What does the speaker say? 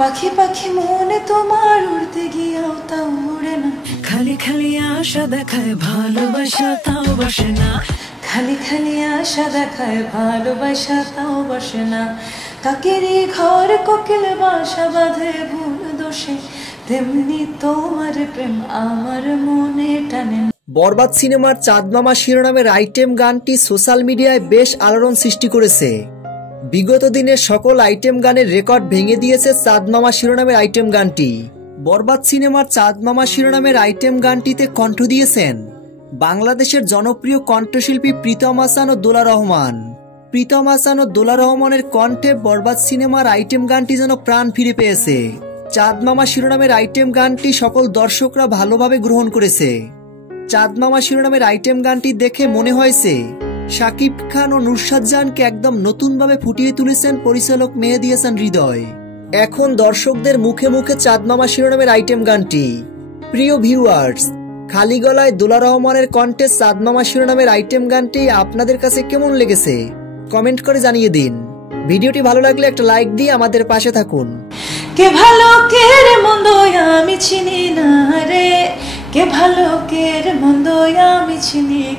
পাখি পাখি মনে তোমার উড়তে গিয়েও তাও উড়ে না, খালি খালি আশা দেখায় ভালোবাসা তাও বসে না, খালি খালি আশা দেখায় ভালোবাসা তাও বসে না। কাকেরই ঘর কোকিল বাসা বাঁধে ভুল দোষে, তেমনি তোমার প্রেম আমার মনে টানে। বরবাদ সিনেমার চাঁদ মামা শিরোনামের আইটেম গানটি সোশ্যাল মিডিয়ায় বেশ আলোড়ন সৃষ্টি করেছে। বিগত দিনের সকল আইটেম গানের রেকর্ড ভেঙে দিয়েছে চাঁদ মামা শিরোনামের আইটেম গানটি। বরবাদ সিনেমার চাঁদ মামা শিরোনামের আইটেম গানটিতে কণ্ঠ দিয়েছেন বাংলাদেশের জনপ্রিয় কণ্ঠশিল্পী প্রীতম হাসান ও দোলা রহমান। প্রীতম হাসান ও দোলা রহমানের কণ্ঠে বরবাদ সিনেমার আইটেম গানটি যেন প্রাণ ফিরে পেয়েছে। চাঁদ মামা শিরোনামের আইটেম গানটি সকল দর্শকরা ভালোভাবে গ্রহণ করেছে। চাঁদ মামা শিরোনামের আইটেম গানটি দেখে মনে হয়েছে শাকিব খান ও নুসরাত জাহানকে একদম নতুনভাবে ফুটিয়ে তুলেছেন পরিচালক মেহেদী হাসান হৃদয়। এখন দর্শকদের মুখে মুখে চাঁদ মামা শিরোনামের আইটেম গানটি। প্রিয় ভিউয়ার্স, খালি গলায় দোলা রহমানের কণ্ঠে চাঁদ মামা শিরোনামের আইটেম গানটি আপনাদের কাছে কেমন লেগেছে কমেন্ট করে জানিয়ে দিন। ভিডিওটি ভালো লাগলে একটা লাইক দিয়ে আমাদের পাশে থাকুন। কে ভালো কে রে মন্দ আমি চিনি না রে, কে ভালো কে রে মন্দ আমি চিনি।